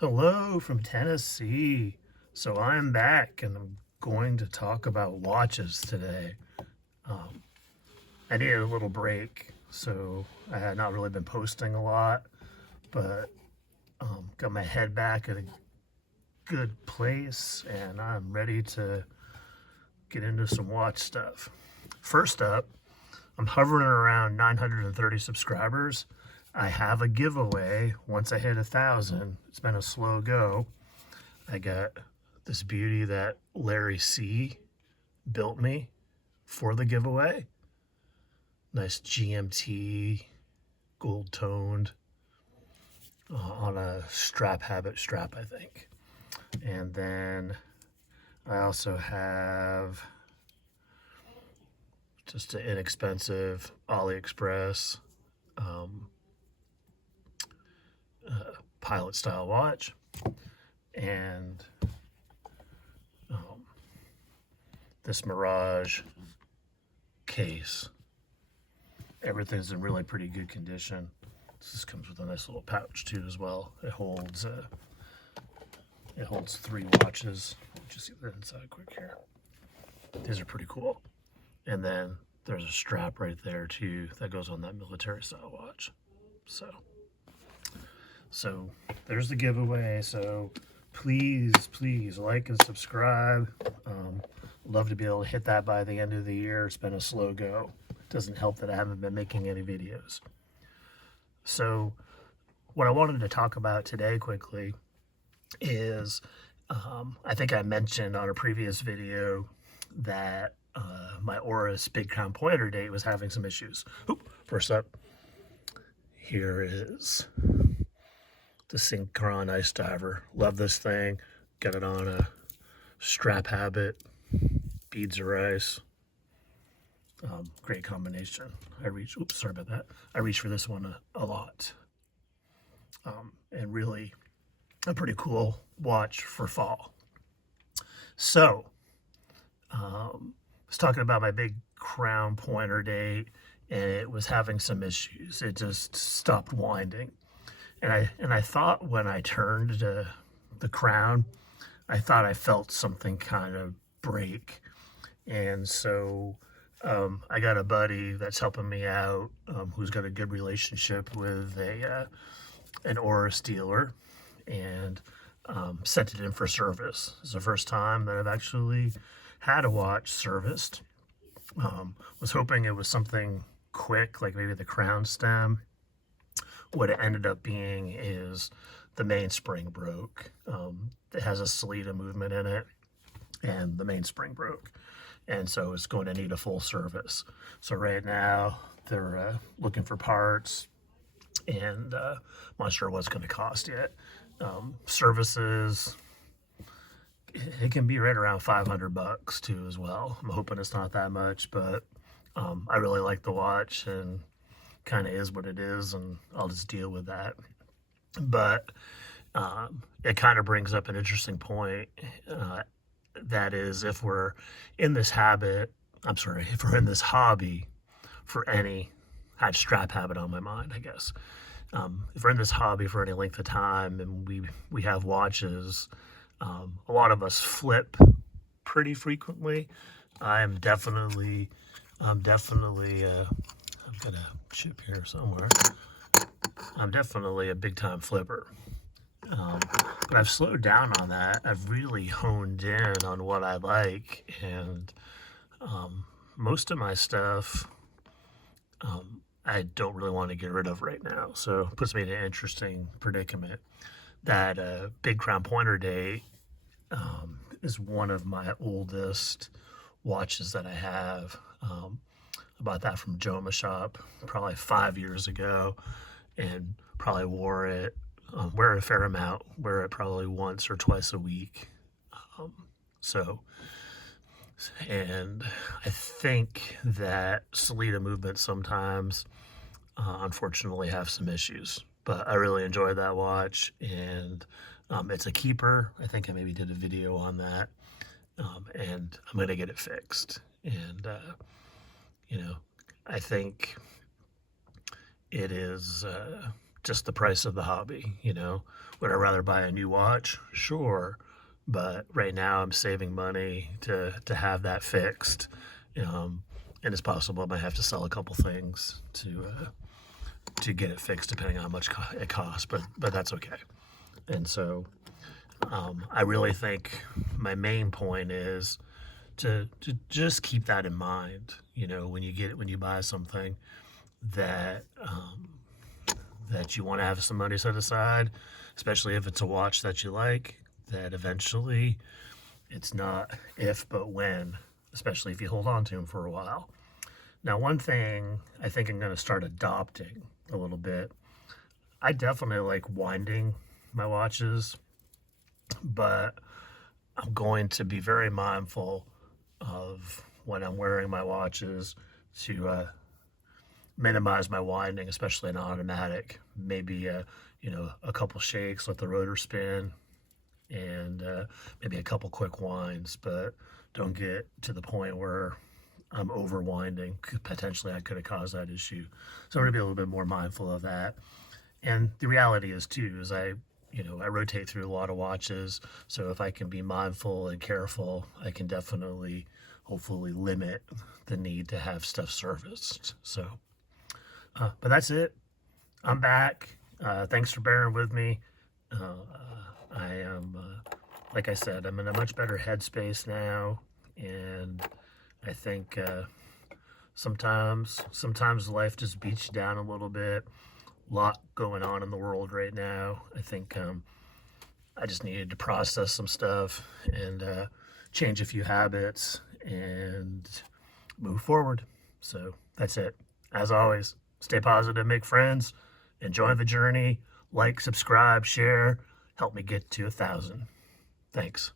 Hello from Tennessee. So I'm back and I'm going to talk about watches today. Um, I needed a little break, so I had not really been posting a lot, but got my head back at a good place and I'm ready to get into some watch stuff. First up, I'm hovering around 930 subscribers. I have a giveaway once I hit 1,000. It's been a slow go. I got this beauty that Larry C built me for the giveaway. Nice GMT, gold toned, on a strap habit strap, I think. And then I also have just an inexpensive AliExpress pilot style watch. And this Mirage case. Everything's in really pretty good condition. This comes with a nice little pouch too as well. It holds 3 watches. Just see the inside quick here. These are pretty cool. And then there's a strap right there too that goes on that military style watch. So there's the giveaway. So please like and subscribe. Love to be able to hit that by the end of the year. It's been a slow go. It doesn't help that I haven't been making any videos. So what I wanted to talk about today quickly is I think I mentioned on a previous video that my Oris Big Crown Pointer date was having some issues. First up, here is the Synchron Ice Diver. Love this thing. Got it on a strap habit, beads of ice. Great combination. I reach for this one a lot. And really a pretty cool watch for fall. So, I was talking about my Big Crown Pointer date and it was having some issues. It just stopped winding. And I thought when I turned the crown, I thought I felt something kind of break. And so I got a buddy that's helping me out, who's got a good relationship with an Oris dealer, and sent it in for service. It's the first time that I've actually had a watch serviced. Was hoping it was something quick, like maybe the crown stem. What it ended up being is the mainspring broke. It has a Sellita movement in it, and the mainspring broke. And so it's going to need a full service. So right now they're looking for parts, and I'm not sure what's going to cost yet. Services, it can be right around $500 too as well. I'm hoping it's not that much, but I really like the watch and kind of is what it is, and I'll just deal with that. But it kind of brings up an interesting point. That is, if we're in this hobby for any, I have strap habit on my mind, I guess. If we're in this hobby for any length of time and we have watches, a lot of us flip pretty frequently. I'm definitely, I'm gonna chip here somewhere. I'm definitely a big time flipper. But I've slowed down on that. I've really honed in on what I like, and most of my stuff I don't really want to get rid of right now. So it puts me in an interesting predicament. That Big Crown Pointer date is one of my oldest watches that I have. I bought that from Joma Shop probably 5 years ago, and probably wear a fair amount, wear it probably once or twice a week. So, and I think that Sellita movements sometimes, unfortunately, have some issues. But I really enjoy that watch, and it's a keeper. I think I maybe did a video on that, and I'm going to get it fixed. And, I think it is just the price of the hobby, you know. Would I rather buy a new watch? Sure. But right now I'm saving money to have that fixed. Um, and it's possible I might have to sell a couple things to get it fixed, depending on how much it costs. But that's okay. And so I really think my main point is to just keep that in mind. You know, when you buy something that that you want to have some money set aside, especially if it's a watch that you like, that eventually it's not if but when, especially if you hold on to them for a while. Now, one thing I think I'm going to start adopting a little bit, I definitely like winding my watches, but I'm going to be very mindful of when I'm wearing my watches to minimize my winding, especially in automatic. Maybe a couple shakes, let the rotor spin, and maybe a couple quick winds, but don't get to the point where I'm over winding. Potentially, I could have caused that issue. So I'm going to be a little bit more mindful of that. And the reality is too, is I rotate through a lot of watches. So if I can be mindful and careful, I can definitely, hopefully, limit the need to have stuff serviced. So, but that's it. I'm back. Thanks for bearing with me. I am, like I said, I'm in a much better headspace now, and I think sometimes life just beats you down a little bit. A lot going on in the world right now. I think I just needed to process some stuff and change a few habits and move forward. So that's it. As always, stay positive, make friends, enjoy the journey, like, subscribe, share, help me get to 1,000. Thanks.